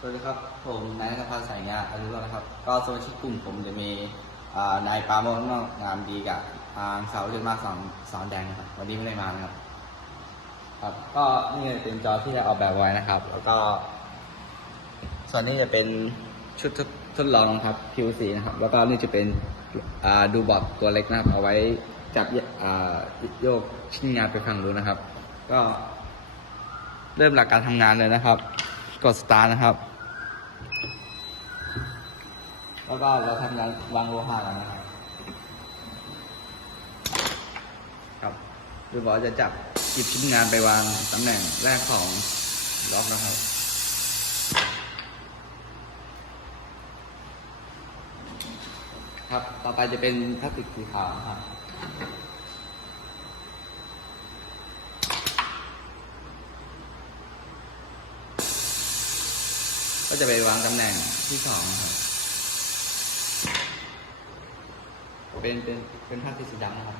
สวัสดีครับ ผมนายนภัสสายงาอรุณนะครับ ก็สมาชิกกลุ่มผมจะมีนายปาโมทงามดีกับทางสาวเจนมาสอนสอนแดงนะครับ วันนี้ไม่ได้มานะครับ ครับ ก็นี่เป็นจอที่เราออกแบบไว้นะครับ แล้วก็ ส่วนนี้จะเป็นชุดทดลองครับ QC นะครับ แล้วก็นี่จะเป็นดูบอร์ดตัวเล็กนะครับ เอาไว้จับโยกชิ้นงานไปฝั่งนู้นนะครับ ก็เริ่มหลักการทำงานเลยนะครับ กดสตาร์ทนะครับ แล้วก็เราทำงานวางโลหะกันนะครับ ครับดูบอร์ดจะจับหยิบชิ้นงานไปวางตำแหน่งแรกของล็อกนะครับครับ ต่อไปจะเป็นพลาสติกสีขาวครับ ก็จะไปวางตำแหน่งที่สองครับ เป็นเป็นเป็นพลาสติกสีดำนะครับ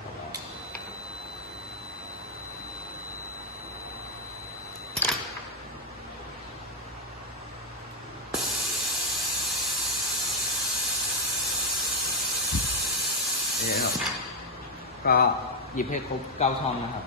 นี่ครับ ก็หยิบให้ครบเก้าช่องนะครับ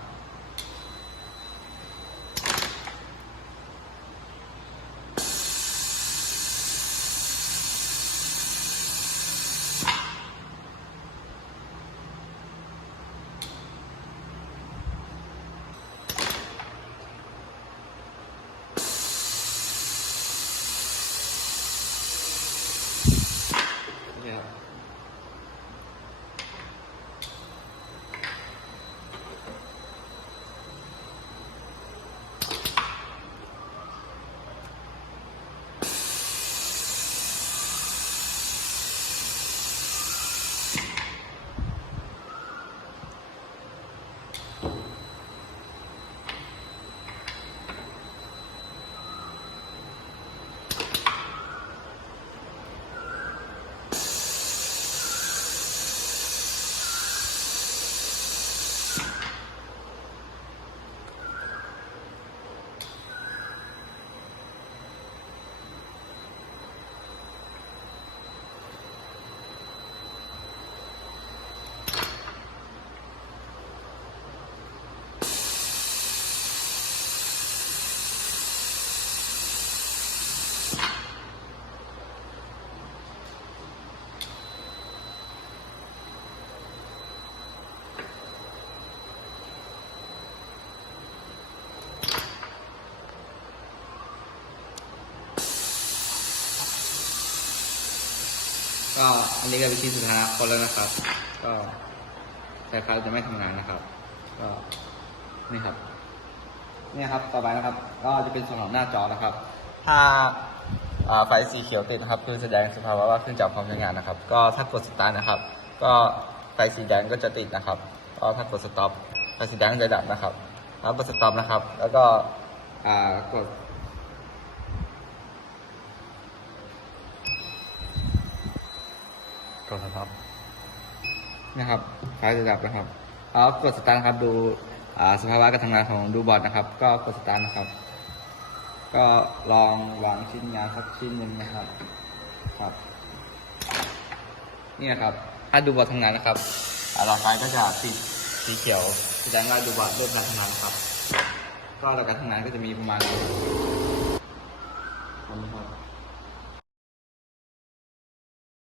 ก็อันนี้ก็เป็นชิ้นสุดท้ายคนแล้วนะครับ ก็แต่เขาจะไม่ทำงานนะครับ ก็นี่ครับนี่ครับต่อไปนะครับ ก็จะเป็นส่วนของหน้าจอนะครับ ถ้าไฟสีเขียวติดนะครับ คือแสดงสภาวะว่าเครื่องจับความใช้งานนะครับ ก็ถ้ากดสตาร์ทนะครับ ก็ไฟสีแดงก็จะติดนะครับ ก็ถ้ากดสต็อปไฟสีแดงจะดับนะครับแล้วกดสต็อปนะครับ แล้วก็กด กดสต็อปนะครับไฟจะดับนะครับเอากดสตาร์ทนะครับดูอ่าสภาวะการทำงานของดูบอร์ดนะครับ ก็กดสตาร์ทนะครับ ก็ลองวางชิ้นงานสักชิ้นหนึ่งนะครับครับนี่นะครับ ถ้าดูบอร์ดทำงานนะครับหลอดไฟก็จะติดสีเขียวแสดงว่าดูบอร์ดเริ่มการทำงานนะครับ ก็หลักการทำงานก็จะมีประมาณนี้ครับ